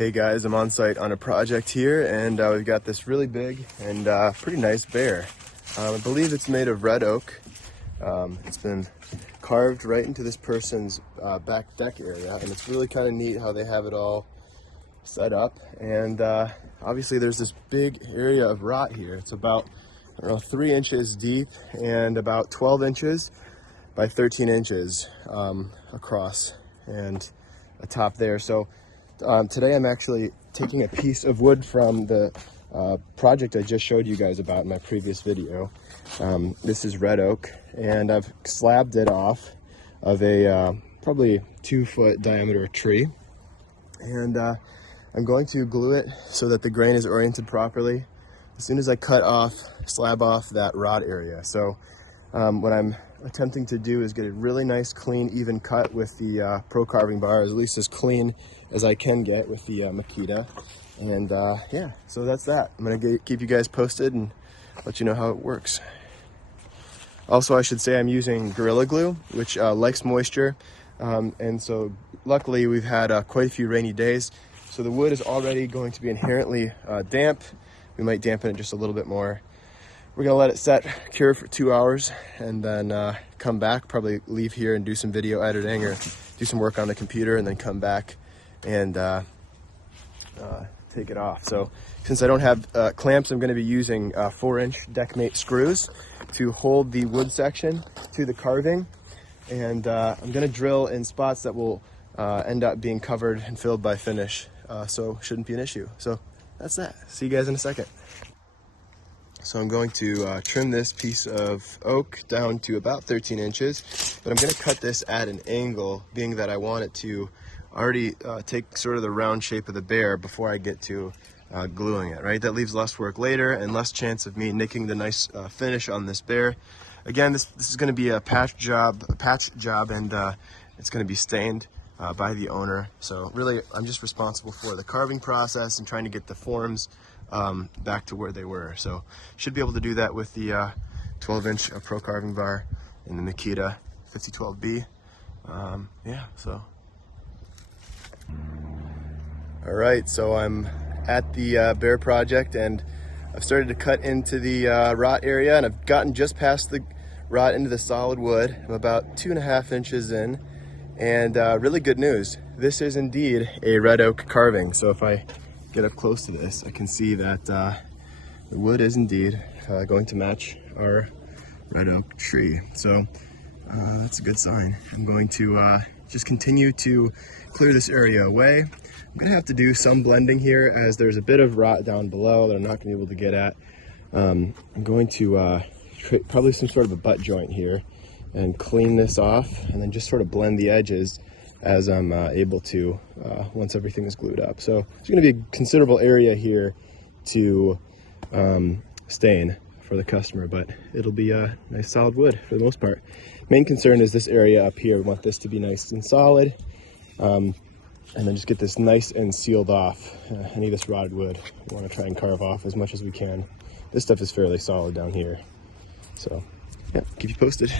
Hey guys, I'm on site on a project here, and we've got this really big and pretty nice bear. I believe it's made of red oak. It's been carved right into this person's back deck area, and it's really kind of neat how they have it all set up. And obviously there's this big area of rot here. It's about, I don't know, 3 inches deep and about 12 inches by 13 inches across and atop there. So today I'm actually taking a piece of wood from the project I just showed you guys about in my previous video. This is red oak, and I've slabbed it off of a probably 2-foot diameter tree, and I'm going to glue it so that the grain is oriented properly as soon as I slab off that rod area. So what I'm attempting to do is get a really nice, clean, even cut with the Pro Carving bar, at least as clean as I can get with the Makita. And yeah, so that's that. I'm gonna keep you guys posted and let you know how it works. Also, I should say I'm using Gorilla Glue, which likes moisture. And so luckily we've had quite a few rainy days. So the wood is already going to be inherently damp. We might dampen it just a little bit more. We're gonna let it cure for 2 hours, and then come back, probably leave here and do some video editing or do some work on the computer, and then come back and take it off. So since I don't have clamps, I'm gonna be using 4-inch Deckmate screws to hold the wood section to the carving. And I'm gonna drill in spots that will end up being covered and filled by finish. So shouldn't be an issue. So that's that. See you guys in a second. So I'm going to trim this piece of oak down to about 13 inches, but I'm going to cut this at an angle, being that I want it to already take sort of the round shape of the bear before I get to gluing it, right? That leaves less work later and less chance of me nicking the nice finish on this bear. Again, this is going to be a patch job, and it's going to be stained by the owner. So really, I'm just responsible for the carving process and trying to get the forms back to where they were. So should be able to do that with the 12-inch Pro Carving bar and the Makita 5012B. Yeah, so. All right, so I'm at the bear project, and I've started to cut into the rot area, and I've gotten just past the rot into the solid wood. I'm about 2.5 inches in, and really good news. This is indeed a red oak carving. So if I get up close to this, I can see that the wood is indeed going to match our red oak tree. So that's a good sign. I'm going to just continue to clear this area away. I'm gonna have to do some blending here, as there's a bit of rot down below that I'm not gonna be able to get at. I'm going to probably some sort of a butt joint here and clean this off, and then just sort of blend the edges as I'm able to once everything is glued up. So there's going to be a considerable area here to stain for the customer, but it'll be a nice solid wood for the most part. Main concern is this area up here. We want this to be nice and solid, and then just get this nice and sealed off. Any of this rotted wood we want to try and carve off as much as we can. This stuff is fairly solid down here, so yeah, keep you posted.